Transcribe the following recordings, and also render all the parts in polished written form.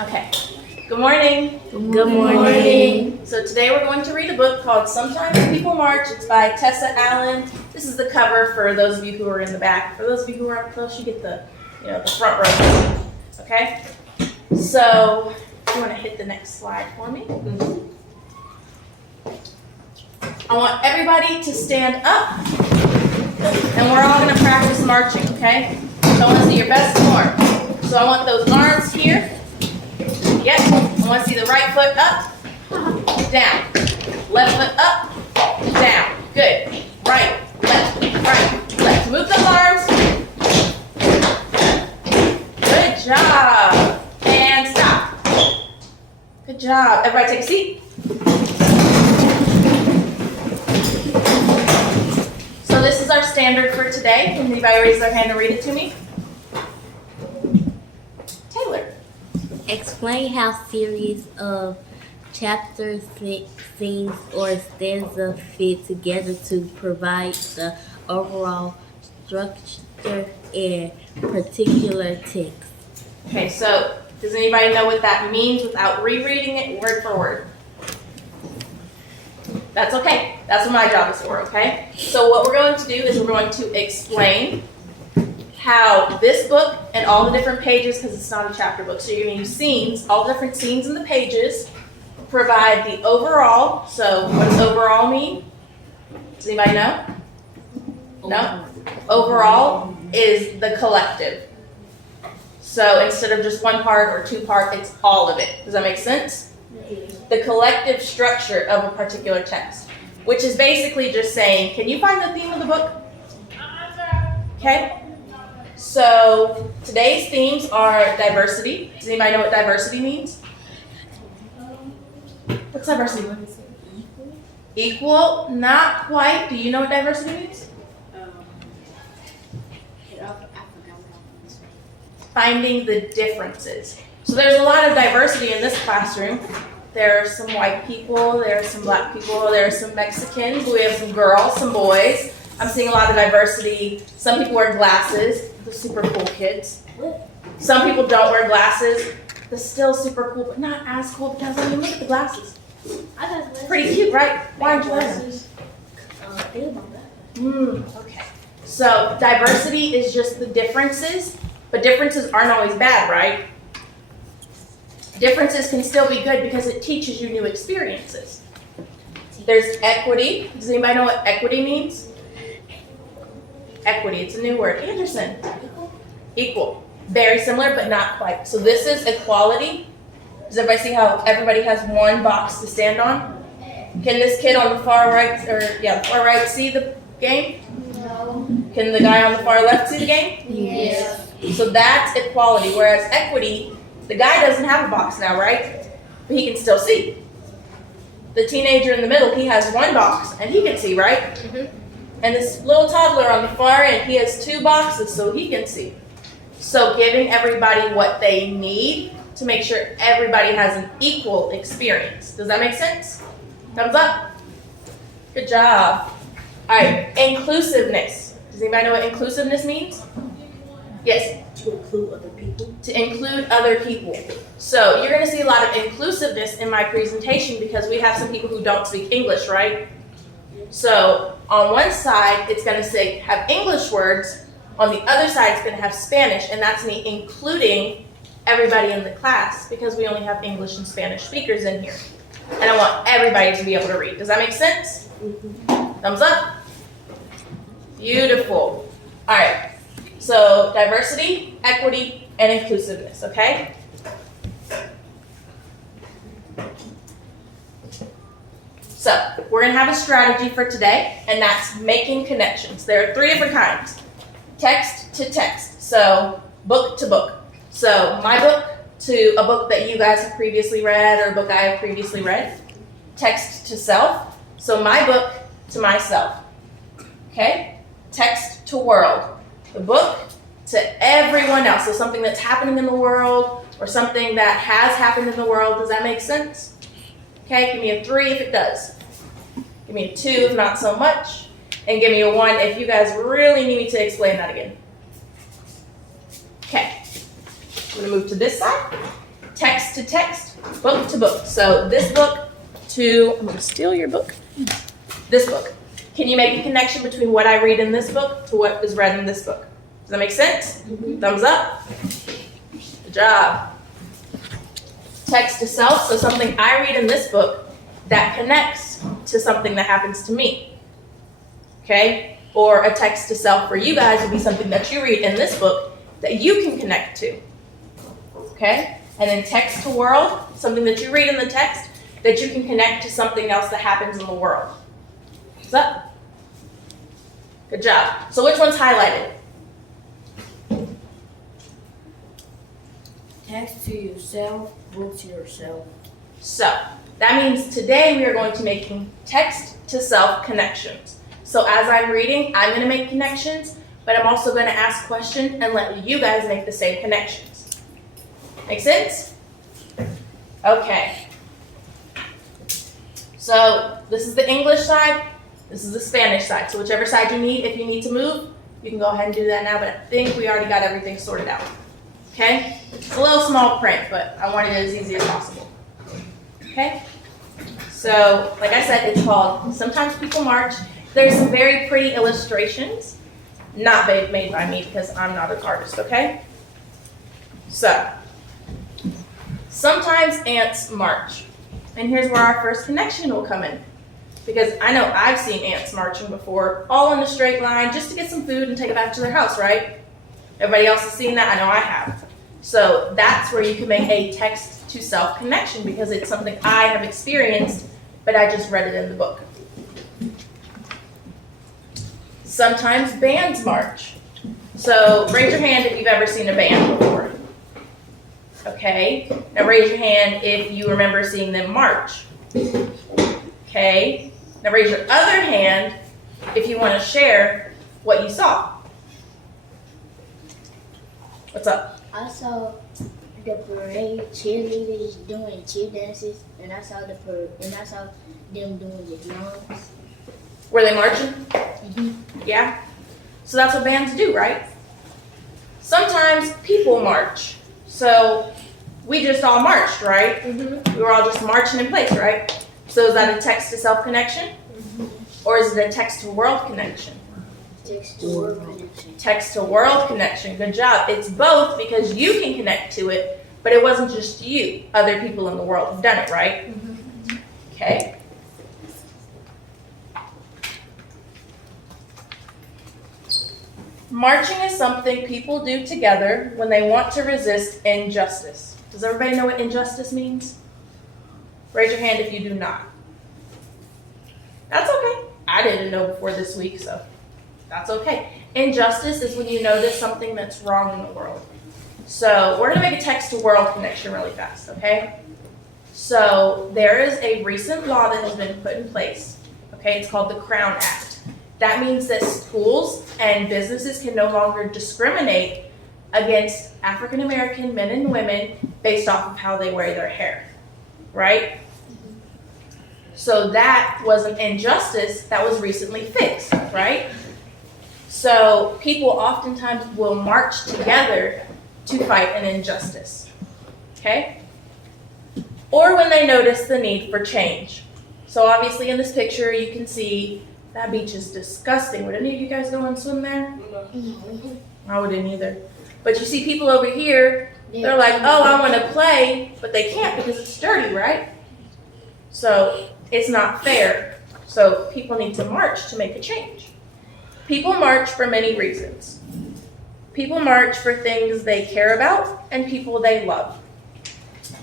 Okay. Good morning. Good morning. So today we're going to read a book called Sometimes People March. It's by Aloud. This is the cover for those of you who are in the back. For those of you who are up close, you get the front row. Okay? So you want to hit the next slide for me? I want everybody to stand up, and we're all going to practice marching, okay? So I want to see your best form. So I want those arms here. Yep. I want to see the right foot up, down. Left foot up, down. Good. Right, left, right, left. Move those arms. Good job. And stop. Good job. Everybody take a seat. So this is our standard for today. Can anybody raise their hand and read it to me? Taylor. Explain how series of chapters, scenes, or stanzas fit together to provide the overall structure and particular text. Okay, so does anybody know what that means without rereading it word for word? That's okay. That's what my job is for, okay? So what we're going to do is we're going to explain how this book and all the different pages, because it's not a chapter book, so you're going to use scenes, all the different scenes in the pages, provide the overall. So what does overall mean? Does anybody know? No? Overall is the collective. So instead of just one part or two part, it's all of it. Does that make sense? The collective structure of a particular text, which is basically just saying, can you find the theme of the book? Okay? So today's themes are diversity. Does anybody know what diversity means? What's diversity? Equal? Not quite. Do you know what diversity means? Finding the differences. So there's a lot of diversity in this classroom. There are some white people, there are some black people, there are some Mexicans, we have some girls, some boys. I'm seeing a lot of diversity. Some people wear glasses. They're super cool kids. Some people don't wear glasses. They're still super cool, but not as cool because I mean, look at the glasses. It's pretty cute, right? Why aren't you wearing them? Okay. So diversity is just the differences, but differences aren't always bad, right? Differences can still be good because it teaches you new experiences. There's equity. Does anybody know what equity means? Equity, it's a new word. Anderson. Equal. Very similar, but not quite. So this is equality. Does everybody see how everybody has one box to stand on? Can this kid on the far right, far right see the game? No. Can the guy on the far left see the game? Yes. So that's equality, whereas equity, the guy doesn't have a box now, right? But he can still see. The teenager in the middle, he has one box, and he can see, right? Mm-hmm. And this little toddler on the far end, he has two boxes so he can see. So giving everybody what they need to make sure everybody has an equal experience. Does that make sense? Thumbs up. Good job. All right, inclusiveness. Does anybody know what inclusiveness means? Yes. To include other people. To include other people. So you're going to see a lot of inclusiveness in my presentation because we have some people who don't speak English, right? So on one side, it's going to say have English words. On the other side, it's going to have Spanish, and that's me including everybody in the class because we only have English and Spanish speakers in here. And I want everybody to be able to read. Does that make sense? Mm-hmm. Thumbs up. Beautiful. All right. So diversity, equity, and inclusiveness, okay? So we're going to have a strategy for today, and that's making connections. There are three different kinds. Text to text, so book to book. So my book to a book that you guys have previously read or a book I have previously read. Text to self, so my book to myself. Okay? Text to world. The book to everyone else. So something that's happening in the world or something that has happened in the world. Does that make sense? Okay, give me a 3 if it does. Give me a 2 if not so much. And give me a 1 if you guys really need me to explain that again. Okay, I'm going to move to this side. text to text, book to book. So this book to, I'm going to steal your book. This book. Can you make a connection between what I read in this book to what is read in this book? Does that make sense? Thumbs up. Good job. Text to self, so something I read in this book that connects to something that happens to me. Okay? Or a text to self for you guys would be something that you read in this book that you can connect to. Okay? And then text to world, something that you read in the text that you can connect to something else that happens in the world. What's up? Good job. So which one's highlighted? Text to yourself, book to yourself. So that means today we are going to be making text to self connections. So as I'm reading, I'm going to make connections, but I'm also going to ask questions and let you guys make the same connections. Make sense? Okay. So this is the English side. This is the Spanish side. So whichever side you need, if you need to move, you can go ahead and do that now, but I think we already got everything sorted out. Okay? It's a little small print, but I wanted it as easy as possible. Okay? So, like I said, it's called Sometimes People March. There's some very pretty illustrations, not made by me because I'm not an artist, okay? So, sometimes ants march. And here's where our first connection will come in. Because I know I've seen ants marching before, all in a straight line, just to get some food and take it back to their house, right? Everybody else has seen that? I know I have. So that's where you can make a text to self connection because it's something I have experienced, but I just read it in the book. Sometimes bands march. So raise your hand if you've ever seen a band before. Okay. Now raise your hand if you remember seeing them march. Okay. Now raise your other hand if you want to share what you saw. What's up? I saw the parade cheerleaders doing cheer dances, and I saw them doing the drums. Were they marching? Yeah. So that's what bands do, right? Sometimes people march. So we just all marched, right? We were all just marching in place, right? So is that a text to self connection? Or is it a text to world connection? Text to world connection. Text to world connection. Good job. It's both because you can connect to it, but it wasn't just you. Other people in the world have done it, right? Okay. Marching is something people do together when they want to resist injustice. Does everybody know what injustice means? Raise your hand if you do not. That's okay. I didn't know before this week, so that's okay. Injustice is when you notice something that's wrong in the world. So we're going to make a text to world connection really fast, okay? So there is a recent law that has been put in place, okay? It's called the Crown Act. That means that schools and businesses can no longer discriminate against African American men and women based off of how they wear their hair, right? So that was an injustice that was recently fixed, right? So people oftentimes will march together to fight an injustice, okay? Or when they notice the need for change. So obviously in this picture you can see that beach is disgusting. Would any of you guys go and swim there? I wouldn't either. But you see people over here, they're like, oh, I want to play, but they can't because it's dirty, right? So it's not fair. So people need to march to make a change. People march for many reasons. People march for things they care about and people they love.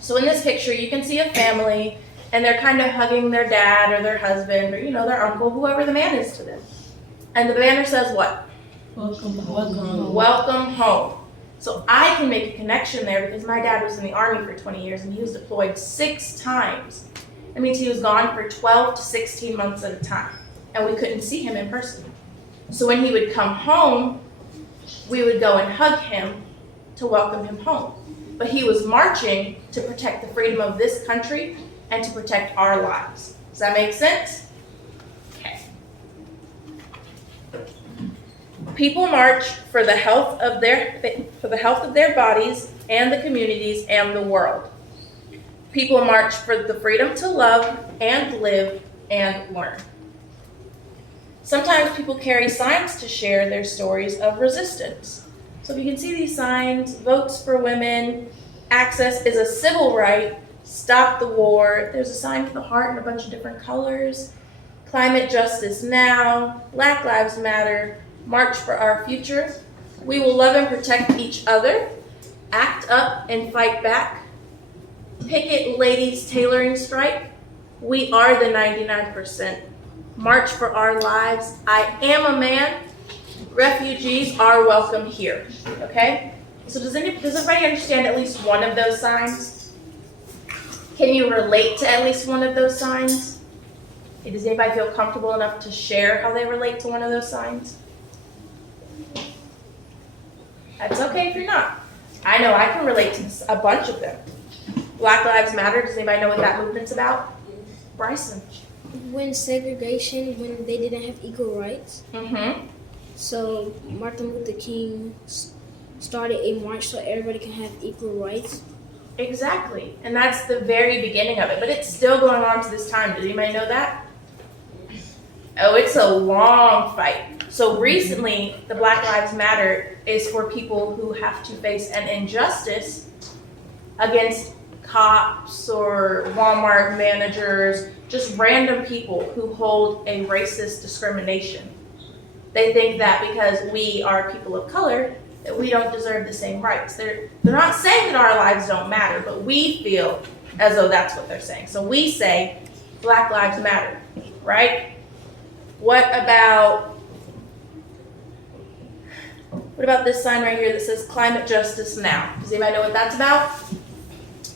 So in this picture, you can see a family and they're kind of hugging their dad or their husband or, their uncle, whoever the man is to them. And the banner says what? Welcome home. Welcome home. So I can make a connection there because my dad was in the Army for 20 years and he was deployed 6 times. That means he was gone for 12 to 16 months at a time. And we couldn't see him in person. So when he would come home, we would go and hug him to welcome him home. But he was marching to protect the freedom of this country and to protect our lives. Does that make sense? Okay. People march for the health of their bodies and the communities and the world. People march for the freedom to love and live and learn. Sometimes people carry signs to share their stories of resistance. So if you can see these signs, votes for women, access is a civil right, stop the war. There's a sign for the heart in a bunch of different colors. Climate justice now, Black Lives Matter, march for our future. We will love and protect each other, act up and fight back. Picket ladies tailoring strike. We are the 99%. March for our lives. I am a man. Refugees are welcome here. Okay? So does everybody understand at least one of those signs? Can you relate to at least one of those signs? Okay, does anybody feel comfortable enough to share how they relate to one of those signs? That's okay if you're not. I know I can relate to a bunch of them. Black Lives Matter. Does anybody know what that movement's about? Bryson. When segregation, when they didn't have equal rights. Mm-hmm. So Martin Luther King started a march so everybody can have equal rights. Exactly. And that's the very beginning of it. But it's still going on to this time. Did anybody know that? Oh, it's a long fight. So recently, the Black Lives Matter is for people who have to face an injustice against cops or Walmart managers, just random people who hold a racist discrimination. They think that because we are people of color, that we don't deserve the same rights. They're not saying that our lives don't matter, but we feel as though that's what they're saying. So we say Black Lives Matter, right? What about this sign right here that says climate justice now? Does anybody know what that's about?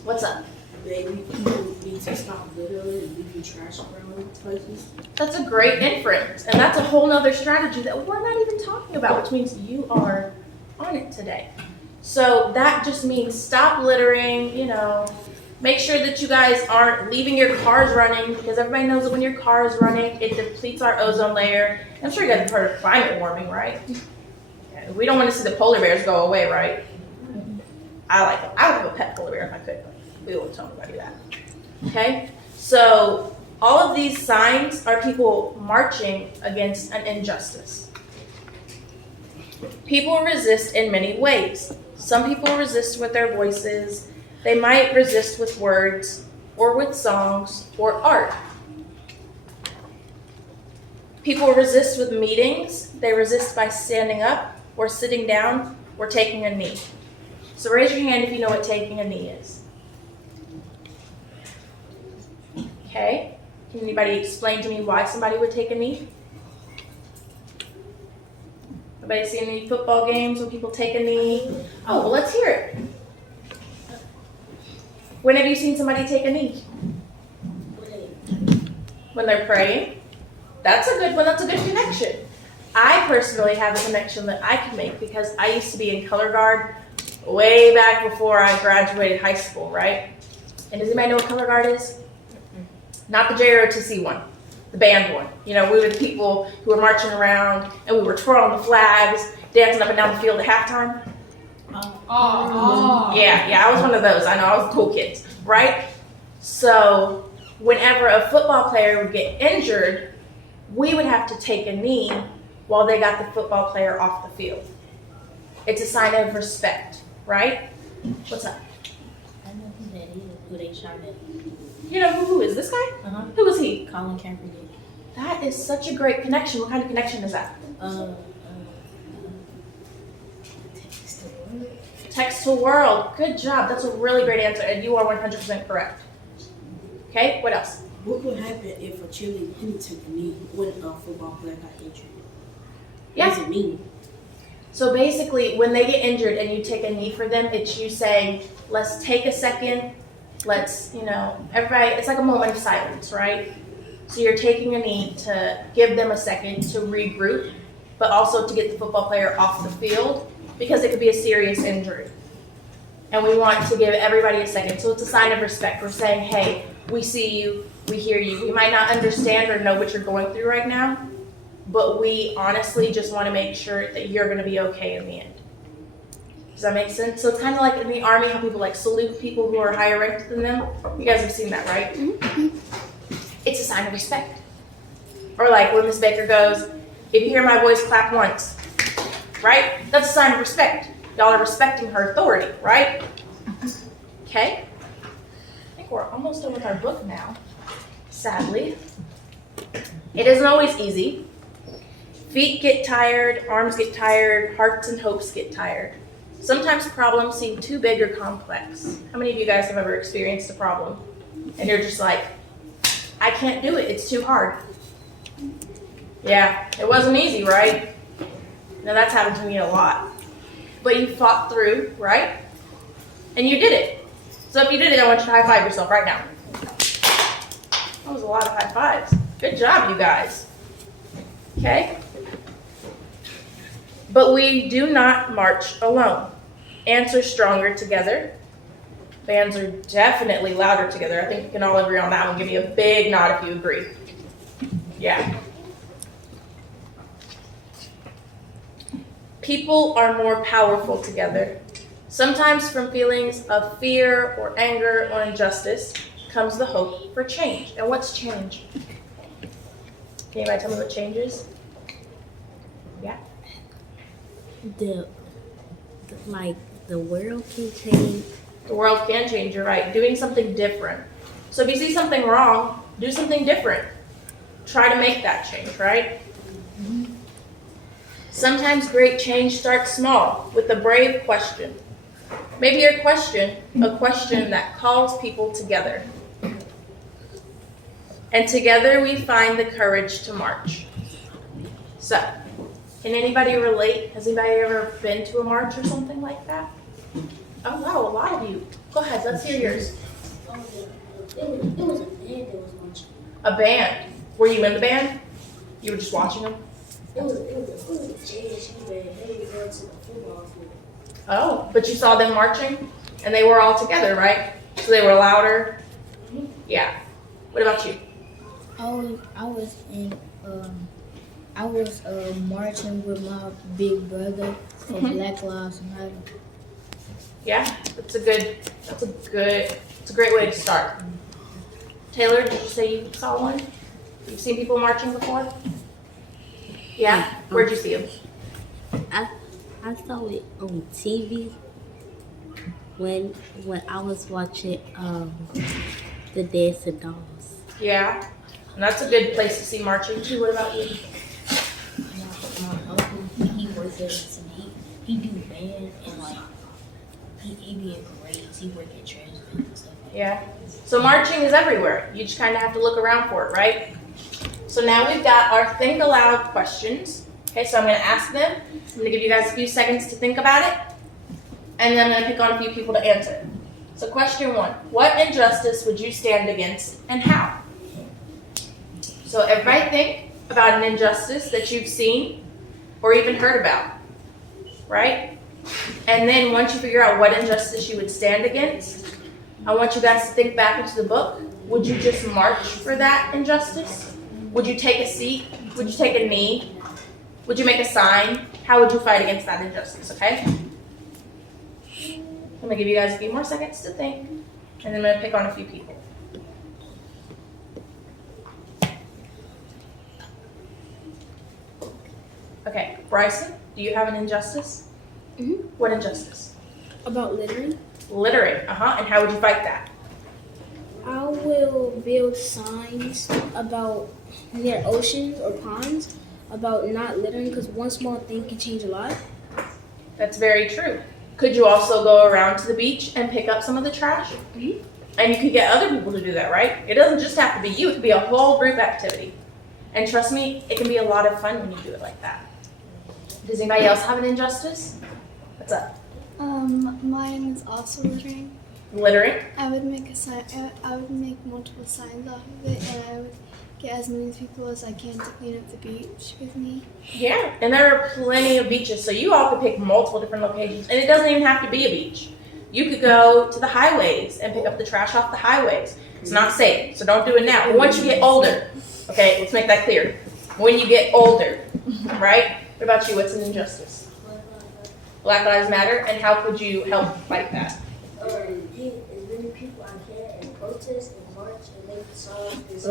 What's up? Maybe people need to stop littering and leaving trash around places. That's a great inference, and that's a whole nother strategy that we're not even talking about, which means you are on it today. So that just means stop littering, make sure that you guys aren't leaving your cars running, because everybody knows that when your car is running, it depletes our ozone layer. I'm sure you guys have heard of climate warming, right? We don't want to see the polar bears go away, right? I like them. I would have a pet polar bear if I could, but we won't tell anybody that. Okay? So all of these signs are people marching against an injustice. People resist in many ways. Some people resist with their voices. They might resist with words or with songs or art. People resist with meetings. They resist by standing up or sitting down or taking a knee. So raise your hand if you know what taking a knee is. Okay. Can anybody explain to me why somebody would take a knee? Anybody seen any football games when people take a knee? Oh, well, let's hear it. When have you seen somebody take a knee? When they're praying. That's a good one. That's a good connection. I personally have a connection that I can make because I used to be in color guard way back before I graduated high school, right? And does anybody know what color guard is? Not the JROTC one, the band one. We were the people who were marching around and we were twirling the flags, dancing up and down the field at halftime. Yeah, I was one of those. I know, I was the cool kids, right? So whenever a football player would get injured, we would have to take a knee while they got the football player off the field. It's a sign of respect, right? What's up? I know who that is, who they shot at. You know who is this guy? Uh-huh. Who is he? Colin Kaepernick. That is such a great connection. What kind of connection is that? Text to world. Good job. That's a really great answer, and you are 100% correct. Okay, what else? What would happen if a cheerleader didn't take a knee when a football player got injured? Yeah. What does it mean? So basically, when they get injured and you take a knee for them, it's you saying, let's take a second, let's, everybody, it's like a moment of silence, right? So you're taking a knee to give them a second to regroup, but also to get the football player off the field because it could be a serious injury. And we want to give everybody a second. So it's a sign of respect. We're saying, hey, we see you, we hear you. We might not understand or know what you're going through right now, but we honestly just want to make sure that you're going to be okay in the end. Does that make sense? So it's kind of like in the army how people like salute people who are higher ranked than them. You guys have seen that, right? Mm-hmm. It's a sign of respect. Or like when Miss Baker goes, if you hear my voice, clap once. Right? That's a sign of respect. Y'all are respecting her authority, right? Okay? I think we're almost done with our book now, sadly. It isn't always easy. Feet get tired, arms get tired, hearts and hopes get tired. Sometimes problems seem too big or complex. How many of you guys have ever experienced a problem and you're just like, I can't do it, it's too hard? Yeah, it wasn't easy, right? Now that's happened to me a lot. But you fought through, right? And you did it. So if you did it, I want you to high five yourself right now. That was a lot of high fives. Good job, you guys. Okay? But we do not march alone. Ants are stronger together. Bands are definitely louder together. I think we can all agree on that one. Give me a big nod if you agree. Yeah. People are more powerful together. Sometimes from feelings of fear or anger or injustice comes the hope for change. And what's change? Can anybody tell me what change is? Yeah. The world can change. The world can change, you're right. Doing something different. So if you see something wrong, do something different. Try to make that change, right? Sometimes great change starts small with a brave question. Maybe a question that calls people together. And together we find the courage to march. So, can anybody relate? Has anybody ever been to a march or something like that? Oh wow, a lot of you. Go ahead, let's hear yours. It was a band that was marching. A band. Were you in the band? You were just watching them? It was a JSU band. They were going to the football field. Oh, but you saw them marching? And they were all together, right? So they were louder? Yeah. What about you? I was marching with my big brother for Black Lives Matter. Yeah, it's a great way to start. Taylor, did you say you saw one? You've seen people marching before? Yeah? Where'd you see them? I saw it on TV when I was watching the Dancing Dolls. Yeah. And that's a good place to see marching too. What about you? My uncle, he works there, and he do band and like he be in parades. He work at transit and stuff. Yeah. So marching is everywhere. You just kind of have to look around for it, right? So now we've got our think aloud questions. Okay, so I'm going to ask them. I'm going to give you guys a few seconds to think about it. And then I'm going to pick on a few people to answer. So question 1. What injustice would you stand against and how? So everybody think about an injustice that you've seen or even heard about, right? And then once you figure out what injustice you would stand against, I want you guys to think back into the book. Would you just march for that injustice? Would you take a seat? Would you take a knee? Would you make a sign? How would you fight against that injustice, okay? I'm gonna give you guys a few more seconds to think, and then I'm gonna pick on a few people. Okay, Bryson, do you have an injustice? Mhm. What injustice? About littering. Littering, and how would you fight that? I will build signs about near oceans or ponds about not littering because one small thing can change a lot. That's very true. Could you also go around to the beach and pick up some of the trash? Mhm. And you could get other people to do that, right? It doesn't just have to be you, it could be a whole group activity. And trust me, it can be a lot of fun when you do it like that. Does anybody else have an injustice? What's up? Mine is also littering. Littering? I would make a sign. I would make multiple signs off of it, and I would get as many people as I can to clean up the beach with me. Yeah, and there are plenty of beaches, so you all could pick multiple different locations, and it doesn't even have to be a beach. You could go to the highways and pick up the trash off the highways. It's not safe, so don't do it now. But once you get older, okay, let's make that clear. When you get older, right? What about you? What's an injustice? Black Lives Matter, and how could you help fight that? Get as many people I can and protest and march and make signs.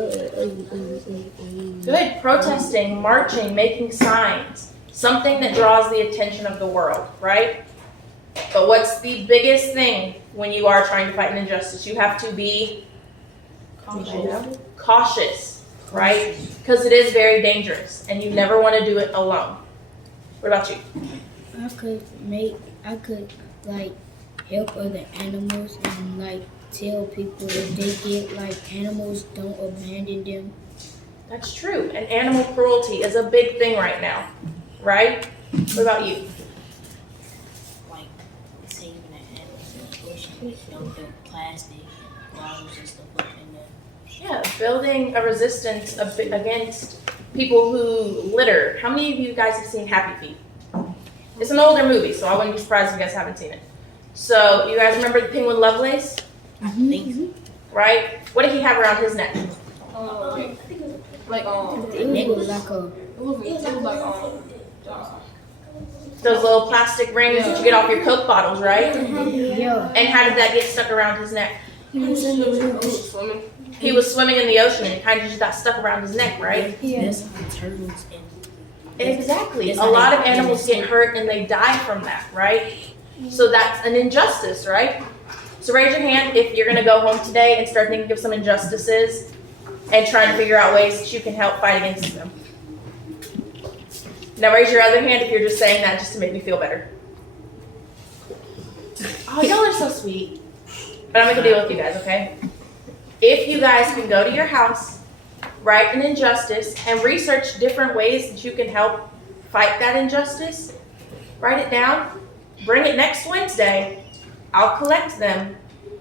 Good. Protesting, marching, making signs. Something that draws the attention of the world, right? But what's the biggest thing when you are trying to fight an injustice? You have to be cautious, right? Because it is very dangerous, and you never want to do it alone. What about you? I could like help other animals and like tell people if they get like animals, don't abandon them. That's true. And animal cruelty is a big thing right now, right? What about you? Like saving the animals in the ocean, don't dump plastic and bottles and stuff like that. Yeah, building a resistance against people who litter. How many of you guys have seen Happy Feet? It's an older movie, so I wouldn't be surprised if you guys haven't seen it. So, you guys remember the penguin Lovelace? I think so. Right? What did he have around his neck? It was like a Those little plastic rings that you get off your Coke bottles, right? yeah. And how did that get stuck around his neck? He was in the river. He was swimming in the ocean and it kind of just got stuck around his neck, right? That's how turtles and Exactly. A That's how lot they- of animals get hurt and they die from that, right? So that's an injustice, right? So raise your hand if you're going to go home today and start thinking of some injustices and trying to figure out ways that you can help fight against them. Now raise your other hand if you're just saying that just to make me feel better. Oh, y'all are so sweet. But I'm making a deal with you guys, okay? If you guys can go to your house, write an injustice, and research different ways that you can help fight that injustice, write it down, bring it next Wednesday, I'll collect them,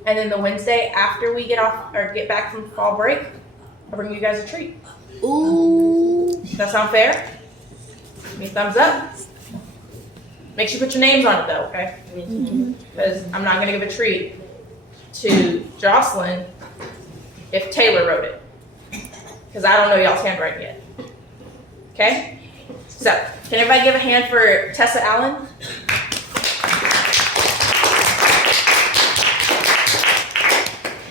and then the Wednesday after we get back from fall break, I'll bring you guys a treat. ooh. Does that sound fair? Give me a thumbs up. Make sure you put your names on it though, okay? Because I'm not gonna give a treat to Jocelyn if Taylor wrote it. Because I don't know y'all's handwriting yet. Okay? So, can everybody give a hand for Tessa Allen?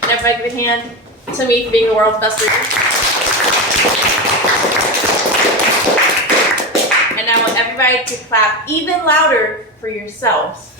Can everybody give a hand to me for being the world's best reader? And I want everybody to clap even louder for yourselves